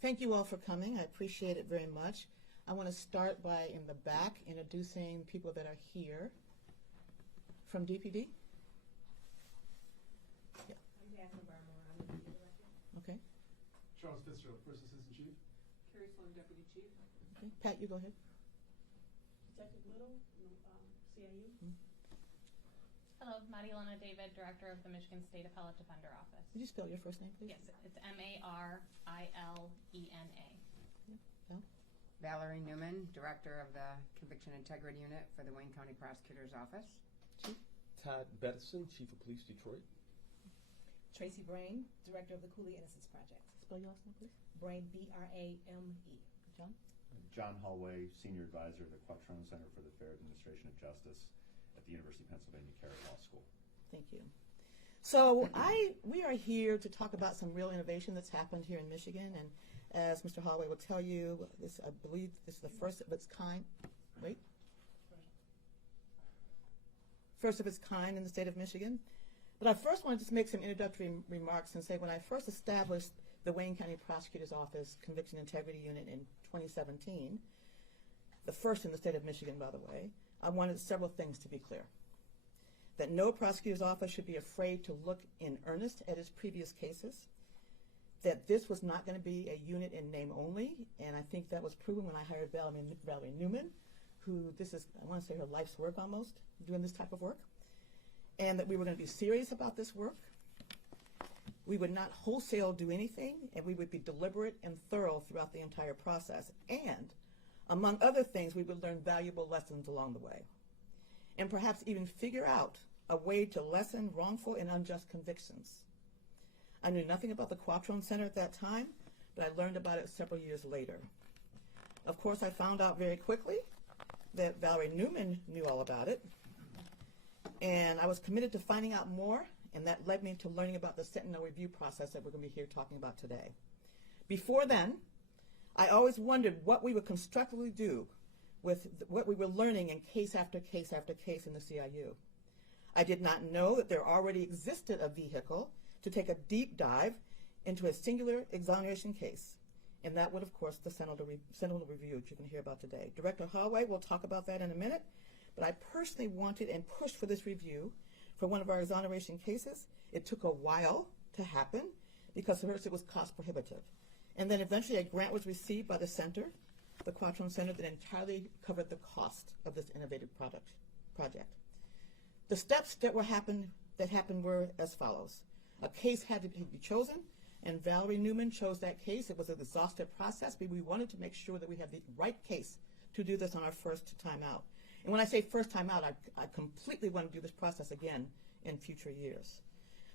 Thank you all for coming. I appreciate it very much. I want to start by, in the back, introducing people that are here from DPD. Yeah. I'm Jasmine Barmore. I'm the Media Director. Okay. Charles Fitzgerald, First Assistant Chief. Carrie Sloan, Deputy Chief. Okay. Pat, you go ahead. Detective Little, CIU. Hello, Marielena David, Director of the Michigan State Appellate Defender Office. Would you spell your first name, please? Yes, it's Marilena. Val? Valerie Newman, Director of the Conviction Integrity Unit for the Wayne County Prosecutor's Office. Chief? Todd Bettison, Chief of Police, Detroit. Tracy Brain, Director of the Cooley Innocence Project. Spell your last name, please. Brain, B-R-A-M-E. John? John Hallway, Senior Advisor of the Quattron Center for the Fair Administration of Justice at the University of Pennsylvania Carey Law School. Thank you. So we are here to talk about some real innovation that's happened here in Michigan, and as Mr. Holloway will tell you, I believe this is the first of its kind. Wait. First of its kind in the state of Michigan. But I first want to just make some introductory remarks and say when I first established the Wayne County Prosecutor's Office Conviction Integrity Unit in 2017, the first in the state of Michigan, by the way, I wanted several things to be clear. That no prosecutor's office should be afraid to look in earnest at its previous cases, that this was not going to be a unit in name only, and I think that was proven when I hired Valerie Newman, who this is, I want to say, her life's work almost, doing this type of work, and that we were going to be serious about this work. We would not wholesale do anything, and we would be deliberate and thorough throughout the entire process, and among other things, we would learn valuable lessons along the way, and perhaps even figure out a way to lessen wrongful and unjust convictions. I knew nothing about the Quattron Center at that time, but I learned about it several years later. Of course, I found out very quickly that Valerie Newman knew all about it, and I was committed to finding out more, and that led me to learning about the Sentinel review process that we're going to be here talking about today. Before then, I always wondered what we would constructively do with what we were learning in case after case after case in the CIU. I did not know that there already existed a vehicle to take a deep dive into a singular exoneration case, and that would, of course, the Sentinel review, which you can hear about today. Director Holloway will talk about that in a minute, but I personally wanted and pushed for this review for one of our exoneration cases. It took a while to happen because first it was cost prohibitive. And then eventually a grant was received by the center, the Quattron Center, that entirely covered the cost of this innovative project. The steps that happened were as follows. A case had to be chosen, and Valerie Newman chose that case. It was an exhaustive process, but we wanted to make sure that we had the right case to do this on our first time out. And when I say first time out, I completely want to do this process again in future years.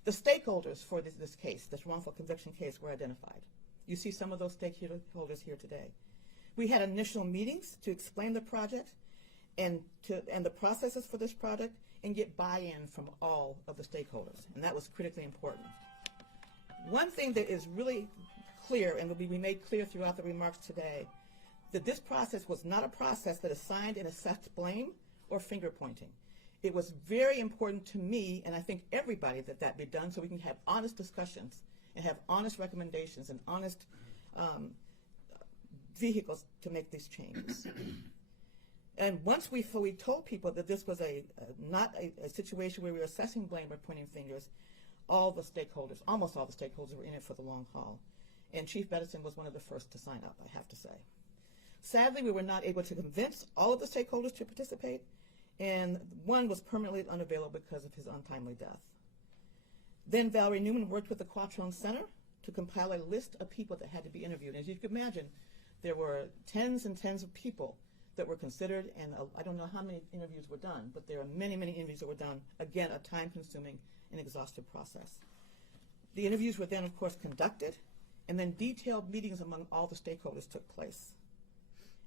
The stakeholders for this case, this wrongful conviction case, were identified. You see some of those stakeholders here today. We had initial meetings to explain the project and the processes for this project and get buy-in from all of the stakeholders, and that was critically important. One thing that is really clear and will be made clear throughout the remarks today, that this process was not a process that assigned and assessed blame or finger pointing. It was very important to me, and I think everybody, that that be done so we can have honest discussions and have honest recommendations and honest vehicles to make these changes. And once we told people that this was not a situation where we were assessing blame or pointing fingers, almost all the stakeholders were in it for the long haul. And Chief Bettison was one of the first to sign up, I have to say. Sadly, we were not able to convince all of the stakeholders to participate, and one was permanently unavailable because of his untimely death. Then Valerie Newman worked with the Quattron Center to compile a list of people that had to be interviewed. As you can imagine, there were tens and tens of people that were considered, and I don't know how many interviews were done, but there are many, many interviews that were done. Again, a time-consuming and exhaustive process. The interviews were then, of course, conducted, and then detailed meetings among all the stakeholders took place.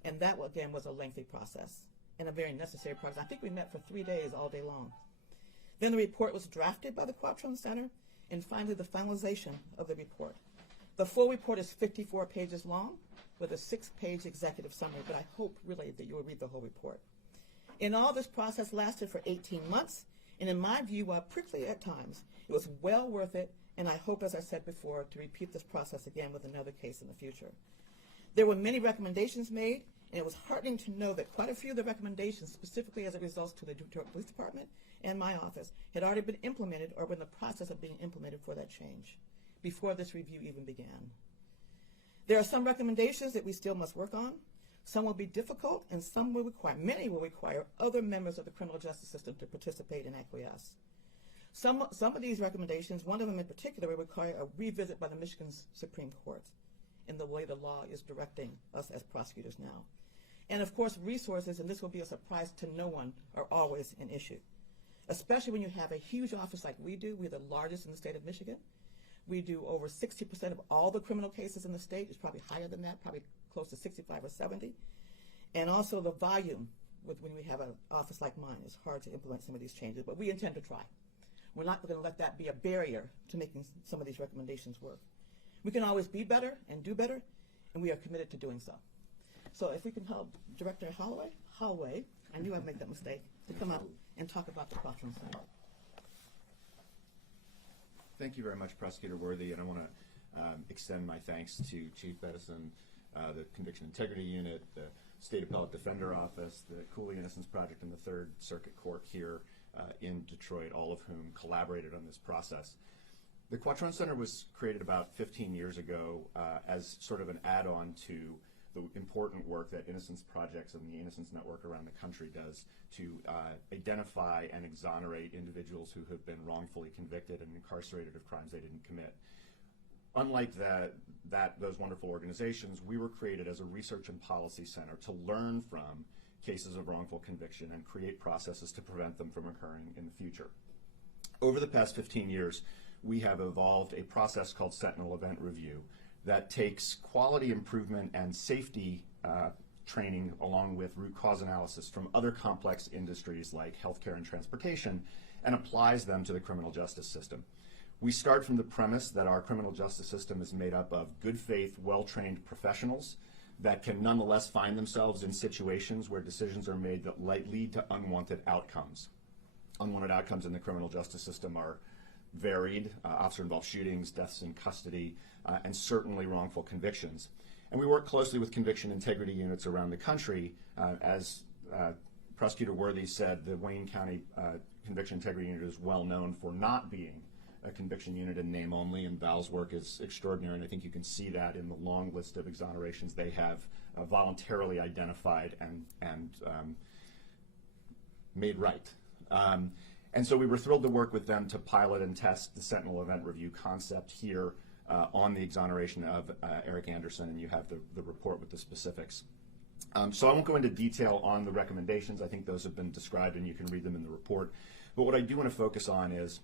And that, again, was a lengthy process and a very necessary process. I think we met for 3 days, all day long. Then the report was drafted by the Quattron Center, and finally the finalization of the report. The full report is 54 pages long with a 6-page executive summary, but I hope really that you will read the whole report. In all, this process lasted for 18 months, and in my view, while prickly at times, it was well worth it and I hope, as I said before, to repeat this process again with another case in the future. There were many recommendations made, and it was heartening to know that quite a few of the recommendations, specifically as it results to the Detroit Police Department and my office, had already been implemented or were in the process of being implemented for that change before this review even began. There are some recommendations that we still must work on. Some will be difficult, and many will require other members of the criminal justice system to participate and acquiesce. Some of these recommendations, one of them in particular, will require a revisit by the Michigan Supreme Court in the way the law is directing us as prosecutors now. And of course, resources, and this will be a surprise to no one, are always an issue, especially when you have a huge office like we do. We're the largest in the state of Michigan. We do over 60% of all the criminal cases in the state. It's probably higher than that, probably close to 65 or 70. And also the volume when we have an office like mine. It's hard to implement some of these changes, but we intend to try. We're not going to let that be a barrier to making some of these recommendations work. We can always be better and do better, and we are committed to doing so. So if we can help Director Holloway, I knew I'd make that mistake, to come up and talk about the Quattron Center. Thank you very much, Prosecutor Worthy, and I want to extend my thanks to Chief Bedison, the Conviction Integrity Unit, the State Appellate Defender Office, the Cooley Innocence Project, and the Third Circuit Court here in Detroit, all of whom collaborated on this process. The Quattron Center was created about 15 years ago as sort of an add-on to the important work that Innocence Projects and the Innocence Network around the country does to identify and exonerate individuals who have been wrongfully convicted and incarcerated of crimes they didn't commit. Unlike those wonderful organizations, we were created as a research and policy center to learn from cases of wrongful conviction and create processes to prevent them from occurring in the future. Over the past 15 years, we have evolved a process called Sentinel Event Review that takes quality improvement and safety training along with root cause analysis from other complex industries like healthcare and transportation and applies them to the criminal justice system. We start from the premise that our criminal justice system is made up of good faith, well-trained professionals that can nonetheless find themselves in situations where decisions are made that lead to unwanted outcomes. Unwanted outcomes in the criminal justice system are varied, officer-involved shootings, deaths in custody, and certainly wrongful convictions. And we work closely with conviction integrity units around the country. As Prosecutor Worthy said, the Wayne County Conviction Integrity Unit is well known for not being a conviction unit in name only, and Val's work is extraordinary, and I think you can see that in the long list of exonerations they have voluntarily identified and made right. And so we were thrilled to work with them to pilot and test the Sentinel Event Review concept here on the exoneration of Eric Anderson, and you have the report with the specifics. So I won't go into detail on the recommendations. I think those have been described and you can read them in the report. But what I do want to focus on is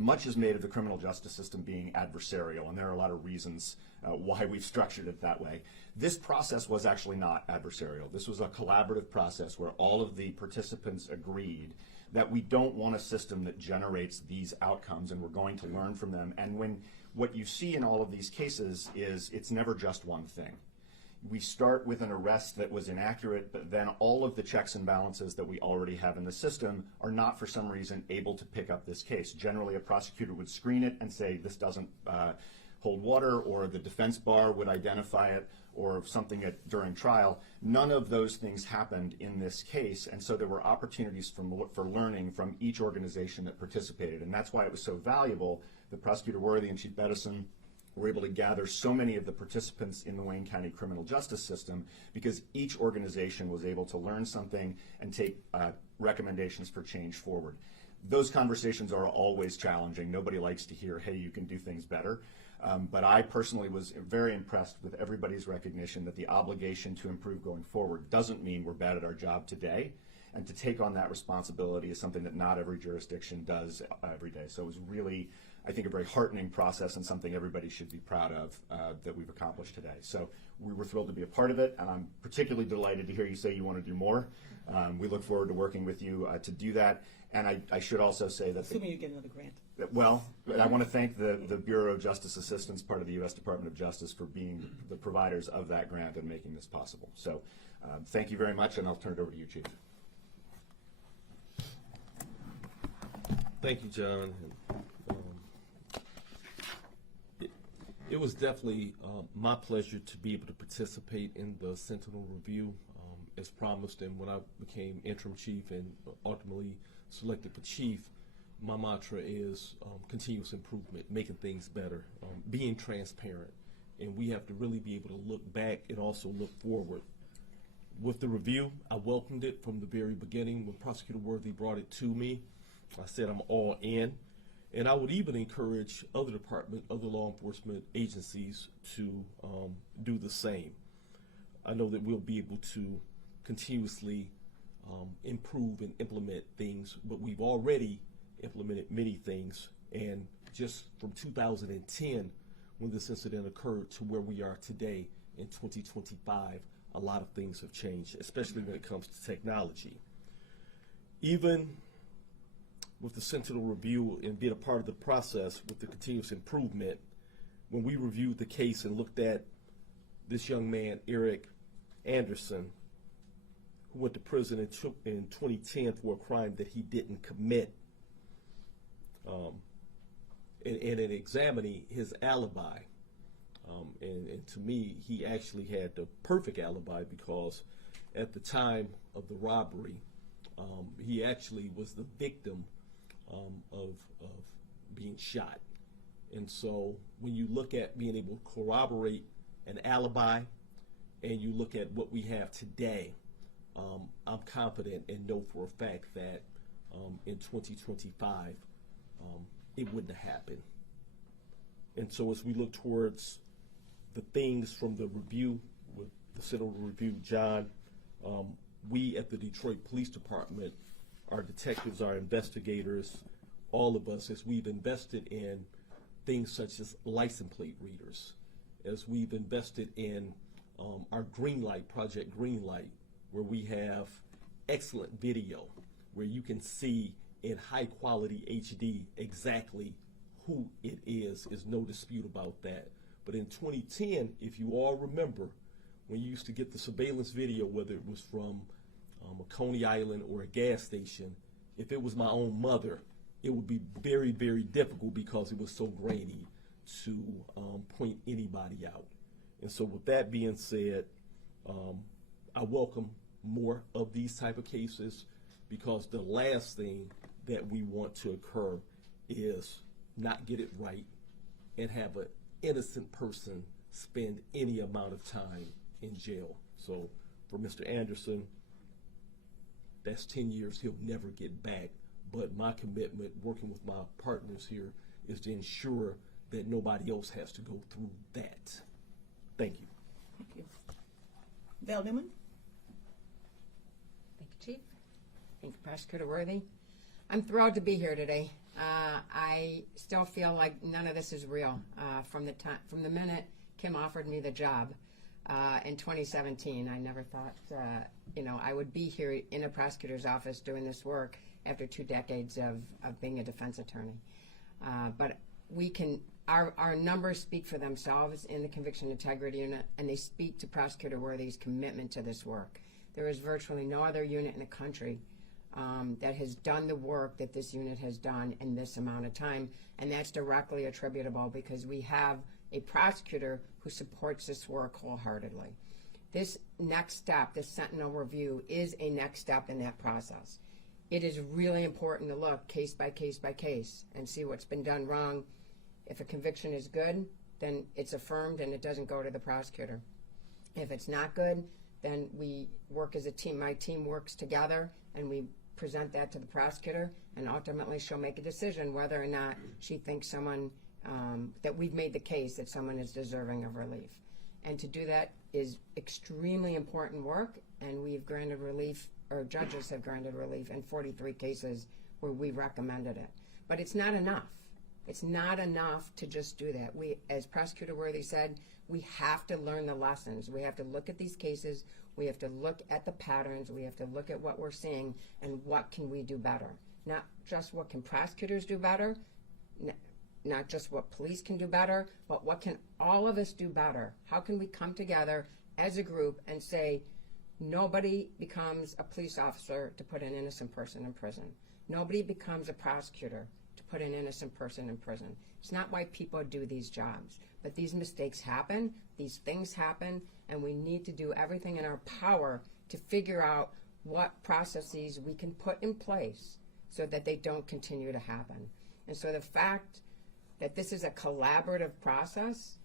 much is made of the criminal justice system being adversarial, and there are a lot of reasons why we've structured it that way. This process was actually not adversarial. This was a collaborative process where all of the participants agreed that we don't want a system that generates these outcomes, and we're going to learn from them. And what you see in all of these cases is it's never just one thing. We start with an arrest that was inaccurate, but then all of the checks and balances that we already have in the system are not, for some reason, able to pick up this case. Generally, a prosecutor would screen it and say, this doesn't hold water, or the defense bar would identify it, or something during trial. None of those things happened in this case, and so there were opportunities for learning from each organization that participated, and that's why it was so valuable that Prosecutor Worthy and Chief Bedison were able to gather so many of the participants in the Wayne County criminal justice system, because each organization was able to learn something and take recommendations for change forward. Those conversations are always challenging. Nobody likes to hear, hey, you can do things better. But I personally was very impressed with everybody's recognition that the obligation to improve going forward doesn't mean we're bad at our job today, and to take on that responsibility is something that not every jurisdiction does every day. So it was really, I think, a very heartening process and something everybody should be proud of that we've accomplished today. So we were thrilled to be a part of it, and I'm particularly delighted to hear you say you want to do more. We look forward to working with you to do that. And I should also say that— Assuming you get another grant. Well, I want to thank the Bureau of Justice Assistance, part of the U.S. Department of Justice, for being the providers of that grant and making this possible. So thank you very much, and I'll turn it over to you, Chief. Thank you, John. It was definitely my pleasure to be able to participate in the Sentinel review as promised. And when I became interim chief and ultimately selected for chief, my mantra is continuous improvement, making things better, being transparent. And we have to really be able to look back and also look forward. With the review, I welcomed it from the very beginning. When Prosecutor Worthy brought it to me, I said I'm all in. And I would even encourage other departments, other law enforcement agencies to do the same. I know that we'll be able to continuously improve and implement things, but we've already implemented many things. And just from 2010, when this incident occurred, to where we are today in 2025, a lot of things have changed, especially when it comes to technology. Even with the Sentinel review and being a part of the process with the continuous improvement, when we reviewed the case and looked at this young man, Eric Anderson, who went to prison in 2010 for a crime that he didn't commit, and in examining his alibi, and to me, he actually had the perfect alibi, because at the time of the robbery, he actually was the victim of being shot. And so when you look at being able to corroborate an alibi and you look at what we have today, I'm confident and know for a fact that in 2025, it wouldn't have happened. And so as we look towards the things from the review, with the Sentinel review, John, we at the Detroit Police Department, our detectives, our investigators, all of us, as we've invested in things such as license plate readers, as we've invested in our Greenlight, Project Greenlight, where we have excellent video, where you can see in high quality HD exactly who it is no dispute about that. But in 2010, if you all remember, when you used to get the surveillance video, whether it was from a Coney Island or a gas station, if it was my own mother, it would be very, very difficult because it was so grainy to point anybody out. And so with that being said, I welcome more of these type of cases, because the last thing that we want to occur is not get it right and have an innocent person spend any amount of time in jail. So for Mr. Anderson, that's 10 years he'll never get back. But my commitment, working with my partners here, is to ensure that nobody else has to go through that. Thank you. Thank you. Val Newman? Thank you, Chief. Thank you, Prosecutor Worthy. I'm thrilled to be here today. I still feel like none of this is real. From the minute Kym offered me the job in 2017, I never thought I would be here in a prosecutor's office doing this work after 2 decades of being a defense attorney. But our numbers speak for themselves in the Conviction Integrity Unit, and they speak to Prosecutor Worthy's commitment to this work. There is virtually no other unit in the country that has done the work that this unit has done in this amount of time, and that's directly attributable because we have a prosecutor who supports this work wholeheartedly. This next step, this Sentinel review, is a next step in that process. It is really important to look case by case by case and see what's been done wrong. If a conviction is good, then it's affirmed and it doesn't go to the prosecutor. If it's not good, then we work as a team. My team works together and we present that to the prosecutor, and ultimately she'll make a decision whether or not she thinks someone, that we've made the case that someone is deserving of relief. And to do that is extremely important work, and we've granted relief, or judges have granted relief in 43 cases where we recommended it. But it's not enough. It's not enough to just do that. We, as Prosecutor Worthy said, we have to learn the lessons. We have to look at these cases. We have to look at the patterns. We have to look at what we're seeing and what can we do better. Not just what can prosecutors do better, not just what police can do better, but what can all of us do better? How can we come together as a group and say, nobody becomes a police officer to put an innocent person in prison. Nobody becomes a prosecutor to put an innocent person in prison. It's not why people do these jobs. But these mistakes happen, these things happen, and we need to do everything in our power to figure out what processes we can put in place so that they don't continue to happen. And so the fact that this is a collaborative process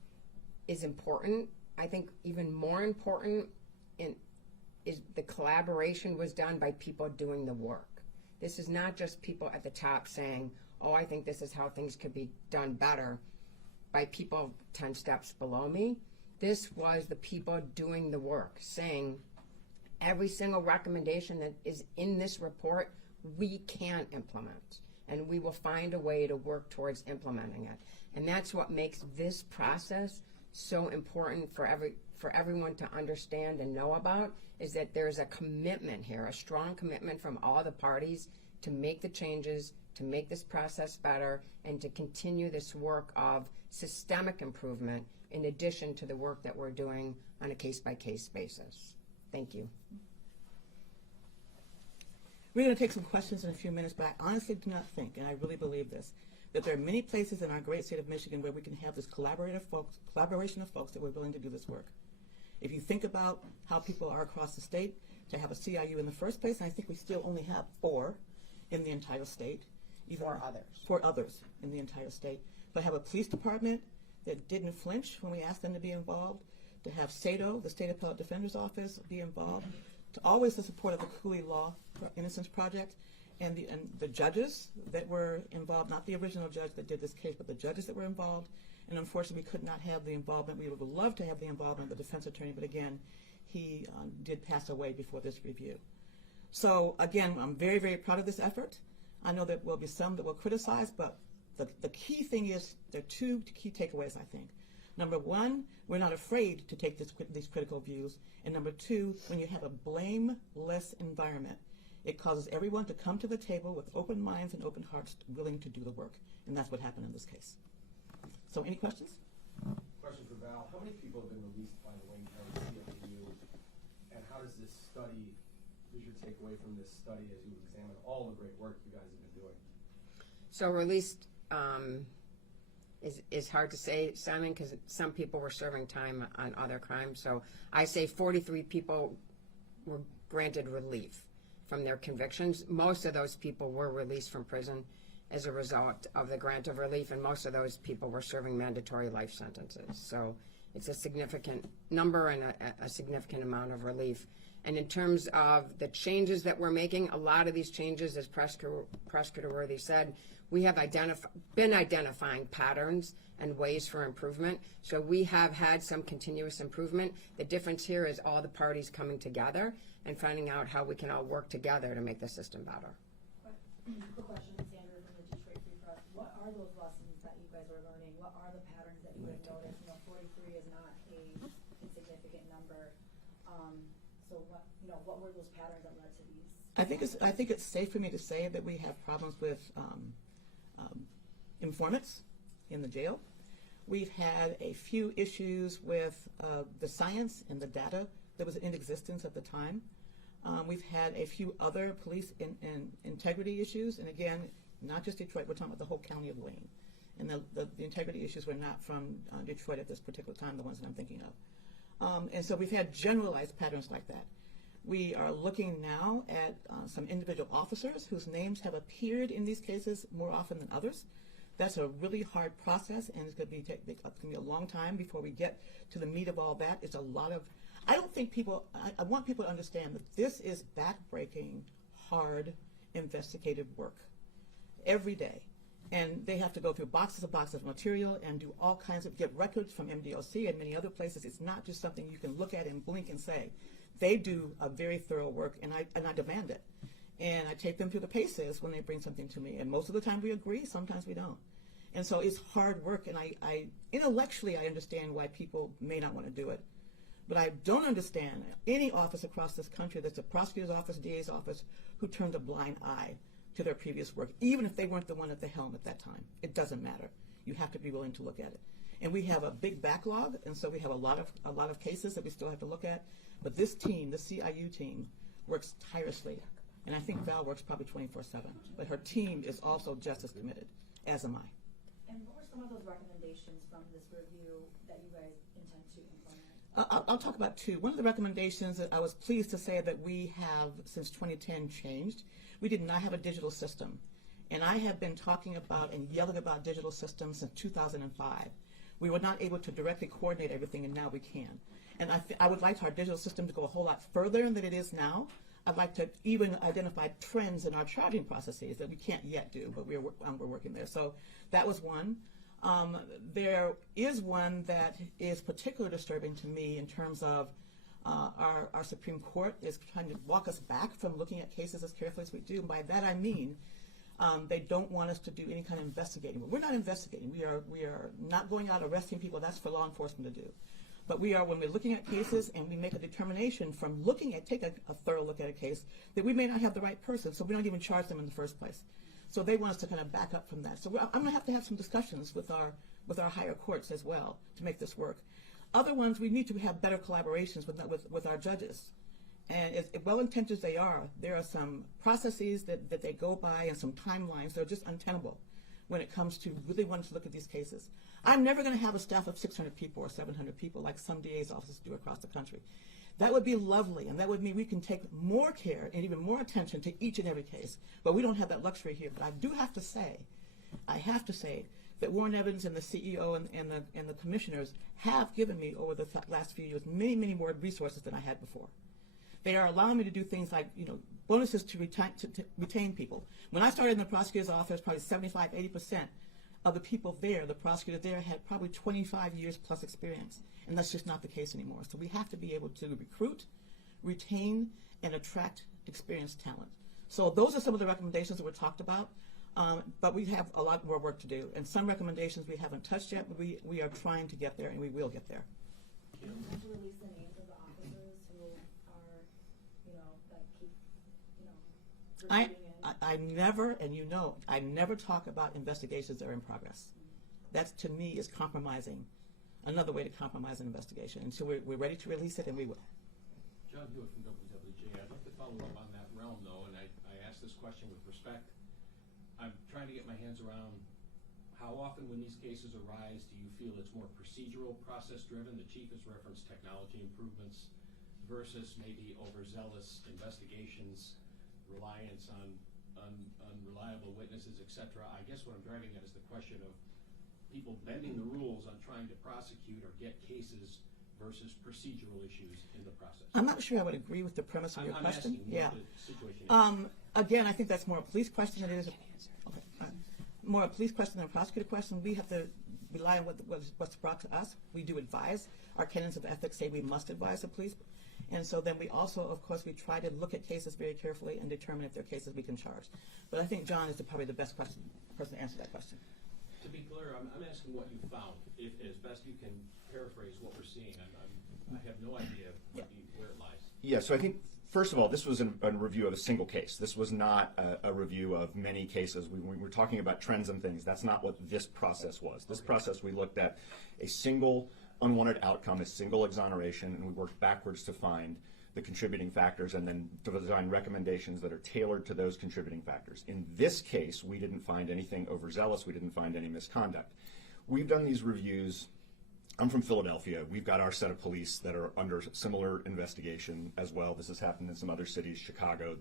is important. I think even more important is the collaboration was done by people doing the work. This is not just people at the top saying, oh, I think this is how things could be done better, by people 10 steps below me. This was the people doing the work, saying every single recommendation that is in this report, we can implement, and we will find a way to work towards implementing it. And that's what makes this process so important for everyone to understand and know about, is that there's a commitment here, a strong commitment from all the parties to make the changes, to make this process better, and to continue this work of systemic improvement in addition to the work that we're doing on a case-by-case basis. Thank you. We're going to take some questions in a few minutes, but I honestly do not think, and I really believe this, that there are many places in our great state of Michigan where we can have this collaboration of folks that we're willing to do this work. If you think about how people are across the state, to have a CIU in the first place, and I think we still only have 4 in the entire state. For others. 4 others in the entire state. But have a police department that didn't flinch when we asked them to be involved, to have SATO, the State Appellate Defender's Office, be involved, to always the support of the Cooley Law Innocence Project, and the judges that were involved, not the original judge that did this case, but the judges that were involved. And unfortunately, we could not have the involvement. We would have loved to have the involvement of the defense attorney, but again, he did pass away before this review. So again, I'm very, very proud of this effort. I know there will be some that will criticize, but the key thing is, there are 2 key takeaways, I think. Number 1, we're not afraid to take these critical views. And number 2, when you have a blameless environment, it causes everyone to come to the table with open minds and open hearts, willing to do the work. And that's what happened in this case. So any questions? Question for Val. How many people have been released by the Wayne County CFPU, and how does this study, what is your takeaway from this study as you examine all the great work you guys have been doing? So released is hard to say, Simon, because some people were serving time on other crimes. So I say 43 people were granted relief from their convictions. Most of those people were released from prison as a result of the grant of relief, and most of those people were serving mandatory life sentences. So it's a significant number and a significant amount of relief. And in terms of the changes that we're making, a lot of these changes, as Prosecutor Worthy said, we have been identifying patterns and ways for improvement. So we have had some continuous improvement. The difference here is all the parties coming together and finding out how we can all work together to make the system better. Quick question, Sandra from the Detroit Free Press. What are those lessons that you guys are learning? What are the patterns that you have noticed? 43 is not a insignificant number. So what were those patterns that led to these? I think it's safe for me to say that we have problems with informants in the jail. We've had a few issues with the science and the data that was in existence at the time. We've had a few other police integrity issues, and again, not just Detroit, we're talking about the whole county of Wayne. And the integrity issues were not from Detroit at this particular time, the ones that I'm thinking of. And so we've had generalized patterns like that. We are looking now at some individual officers whose names have appeared in these cases more often than others. That's a really hard process, and it's going to be a long time before we get to the meat of all that. It's a lot of, I don't think people, I want people to understand that this is backbreaking, hard, investigative work every day. And they have to go through boxes of material and do all kinds of, get records from MDOC and many other places. It's not just something you can look at and blink and say. They do a very thorough work, and I demand it. And I take them through the paces when they bring something to me. And most of the time we agree, sometimes we don't. And so it's hard work, and I intellectually I understand why people may not want to do it. But I don't understand any office across this country that's a prosecutor's office, DA's office, who turned a blind eye to their previous work, even if they weren't the one at the helm at that time. It doesn't matter. You have to be willing to look at it. And we have a big backlog, and so we have a lot of cases that we still have to look at. But this team, the CIU team, works tirelessly. And I think Val works probably 24/7. But her team is also just as committed. as am I. And what were some of those recommendations from this review that you guys intend to implement? I'll talk about two. One of the recommendations that I was pleased to say that we have, since 2010, changed. We did not have a digital system. And I have been talking about and yelling about digital systems since 2005. We were not able to directly coordinate everything, and now we can. And I would like our digital system to go a whole lot further than it is now. I'd like to even identify trends in our charging processes that we can't yet do, but we're working there. So that was one. There is one that is particularly disturbing to me in terms of our Supreme Court is trying to walk us back from looking at cases as carefully as we do. And by that I mean they don't want us to do any kind of investigating. We're not investigating. We are not going out arresting people. That's for law enforcement to do. But we are, when we're looking at cases and we make a determination from looking at, take a thorough look at a case, that we may not have the right person, so we don't even charge them in the first place. So they want us to kind of back up from that. So I'm going to have some discussions with our higher courts as well to make this work. Other ones, we need to have better collaborations with our judges. And as well-intentioned as they are, there are some processes that they go by and some timelines that are just untenable when it comes to really wanting to look at these cases. I'm never going to have a staff of 600 people or 700 people like some DA's offices do across the country. That would be lovely, and that would mean we can take more care and even more attention to each and every case. But we don't have that luxury here. But I do have to say, that Warren Evans and the CEO and the commissioners have given me over the last few years many, many more resources than I had before. They are allowing me to do things like, bonuses to retain people. When I started in the prosecutor's office, probably 75–80% of the people there, the prosecutors there, had probably 25 years plus experience. And that's just not the case anymore. So we have to be able to recruit, retain, and attract experienced talent. So those are some of the recommendations that were talked about. But we have a lot more work to do. And some recommendations we haven't touched yet, but we are trying to get there, and we will get there. Do you have to release the names of the officers who are, that keep, recruiting I never, and I never talk about investigations that are in progress. That, to me, is compromising, another way to compromise an investigation. And so we're ready to release it, and we will. John Hewitt from WWJ. I'd like to follow up on that realm, though, and I ask this question with respect. I'm trying to get my hands around how often when these cases arise do you feel it's more procedural, process-driven? The chief has referenced technology improvements versus maybe overzealous investigations, reliance on unreliable witnesses, etc. I guess what I'm driving at is the question of people bending the rules on trying to prosecute or get cases versus procedural issues in the process. I'm not sure I would agree with the premise of your question. I'm asking what the situation is. Again, I think that's more a police question than it is more a police question than a prosecutor question. We have to rely on what's brought to us. We do advise. Our canons of ethics say we must advise the police. And so then we also, of course, we try to look at cases very carefully and determine if they're cases we can charge. But I think John is probably the best person to answer that question. To be clear, I'm asking what you found, if as best you can paraphrase what we're seeing. I have no idea where it lies. Yeah, so I think, first of all, this was a review of a single case. This was not a review of many cases. We were talking about trends and things. That's not what this process was. This process, we looked at a single unwanted outcome, a single exoneration, and we worked backwards to find the contributing factors and then to design recommendations that are tailored to those contributing factors. In this case, we didn't find anything overzealous. We didn't find any misconduct. We've done these reviews. I'm from Philadelphia. We've got our set of police that are under similar investigation as well. This has happened in some other cities, Chicago.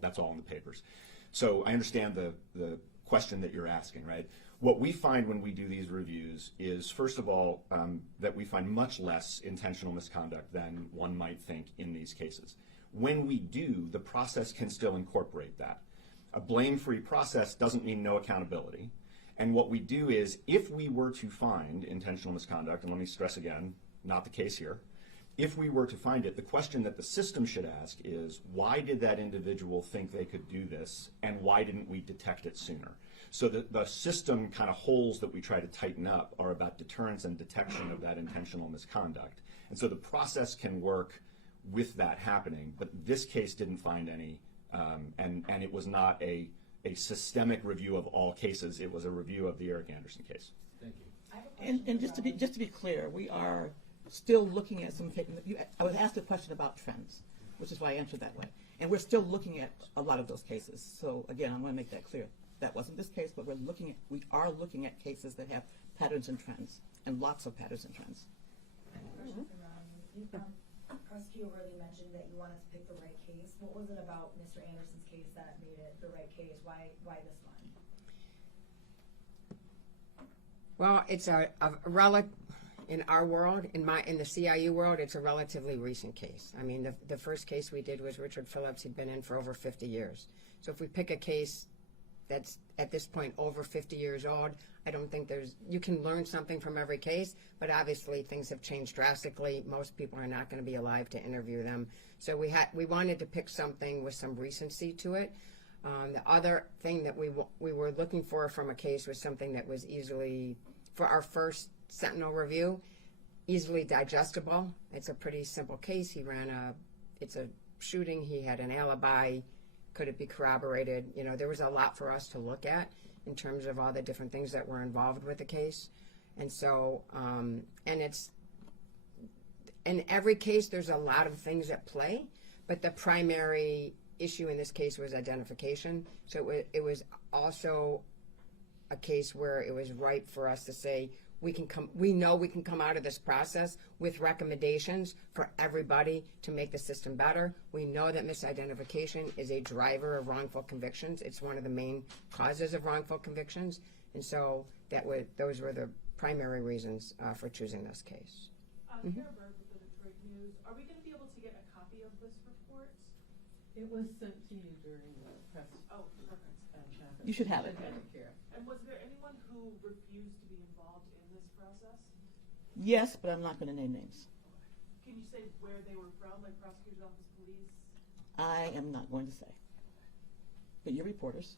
That's all in the papers. So I understand the question that you're asking, right? What we find when we do these reviews is, first of all, that we find much less intentional misconduct than one might think in these cases. When we do, the process can still incorporate that. A blame-free process doesn't mean no accountability. And what we do is, if we were to find intentional misconduct, and let me stress again, not the case here, if we were to find it, the question that the system should ask is, why did that individual think they could do this, and why didn't we detect it sooner? So the system kind of holes that we try to tighten up are about deterrence and detection of that intentional misconduct. And so the process can work with that happening, but this case didn't find any, and it was not a systemic review of all cases. It was a review of the Eric Anderson case. Thank you. And just to be clear, we are still looking at some. I was asked a question about trends, which is why I answered that way. And we're still looking at a lot of those cases. So again, I want to make that clear. That wasn't this case, but we are looking at cases that have patterns and trends, and lots of patterns and trends. Question for Prosecutor Worthy mentioned that you wanted to pick the right case. What was it about Mr. Anderson's case that made it the right case? Why this one? Well, it's in our world, in the CIU world, it's a relatively recent case. I mean, the first case we did was Richard Phillips. He'd been in for over 50 years. So if we pick a case that's at this point over 50 years old, I don't think you can learn something from every case, but obviously things have changed drastically. Most people are not going to be alive to interview them. So we wanted to pick something with some recency to it. The other thing that we were looking for from a case was something that was easily, for our first Sentinel review, easily digestible. It's a pretty simple case. It's a shooting. He had an alibi. Could it be corroborated? You know, there was a lot for us to look at in terms of all the different things that were involved with the case. And so, in every case, there's a lot of things at play, but the primary issue in this case was identification. So it was also a case where it was right for us to say, we know we can come out of this process with recommendations for everybody to make the system better. We know that misidentification is a driver of wrongful convictions. It's one of the main causes of wrongful convictions. And so those were the primary reasons for choosing this case. Kara Bird with the Detroit News. Are we going to be able to get a copy of this report? It was sent to you during the press. Oh, perfect. You should have it. And was there anyone who refused to be involved in this process? Yes, but I'm not going to name names. Can you say where they were from, like prosecutor's office, police? I am not going to say. But you're reporters.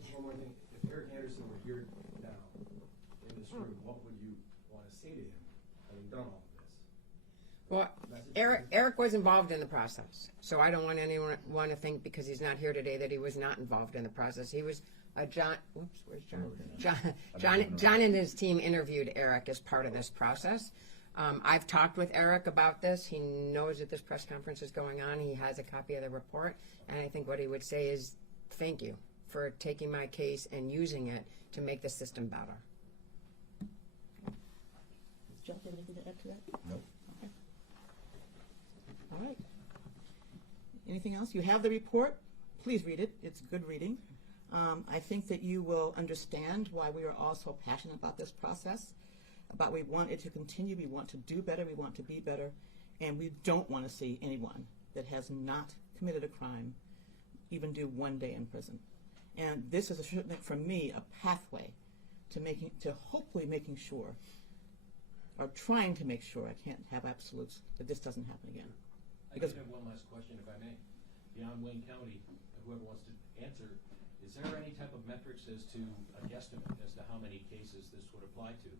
Just one more thing. If Eric Anderson were here now in this room, what would you want to say to him having done all of this? Well, Eric was involved in the process, so I don't want anyone to think because he's not here today that he was not involved in the process. He was John. Whoops, where's John? John and his team interviewed Eric as part of this process. I've talked with Eric about this. He knows that this press conference is going on. He has a copy of the report, and I think what he would say is, "Thank you for taking my case and using it to make the system better." Does Jeff have anything to add to that? No. Okay. All right. Anything else? You have the report. Please read it. It's good reading. I think that you will understand why we are all so passionate about this process, about we want it to continue, we want to do better, we want to be better, and we don't want to see anyone that has not committed a crime even do 1 day in prison. And this is, for me, a pathway to hopefully making sure, or trying to make sure, I can't have absolutes, that this doesn't happen again. I just have one last question, if I may. Beyond Wayne County, whoever wants to answer, is there any type of metrics as to a guesstimate as to how many cases this would apply to?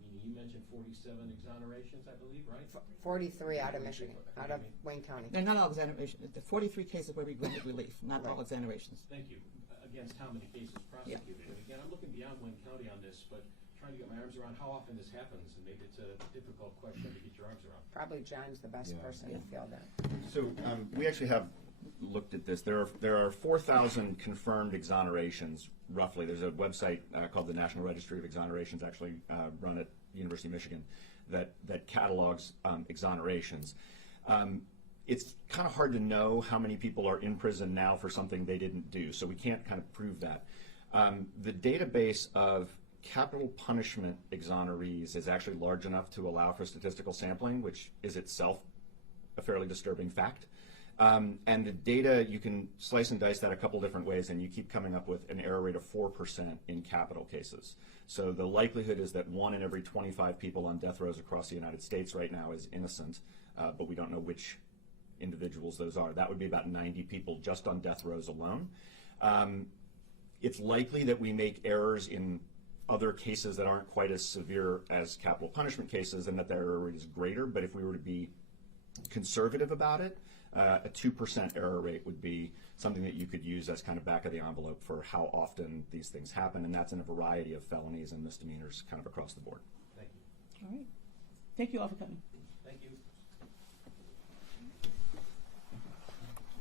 Meaning, you mentioned 47 exonerations, I believe, right? 43 out of Michigan, out of Wayne County. They're not all exonerations. The 43 cases where we granted relief, not all exonerations. Thank you. Against how many cases prosecuted? Yeah. And again, I'm looking beyond Wayne County on this, but trying to get my arms around how often this happens, and maybe it's a difficult question to get your arms around. Probably John's the best person to field that. So we actually have looked at this. There are 4,000 confirmed exonerations, roughly. There's a website called the National Registry of Exonerations, actually run at the University of Michigan, that catalogs exonerations. It's kind of hard to know how many people are in prison now for something they didn't do, so we can't kind of prove that. The database of capital punishment exonerees is actually large enough to allow for statistical sampling, which is itself a fairly disturbing fact. And the data, you can slice and dice that a couple different ways, and you keep coming up with an error rate of 4% in capital cases. So the likelihood is that 1 in every 25 people on death rows across the United States right now is innocent, but we don't know which individuals those are. That would be about 90 people just on death rows alone. It's likely that we make errors in other cases that aren't quite as severe as capital punishment cases, and that their error rate is greater, but if we were to be conservative about it, a 2% error rate would be something that you could use as kind of back of the envelope for how often these things happen, and that's in a variety of felonies and misdemeanors kind of across the board. Thank you. All right. Thank you all for coming.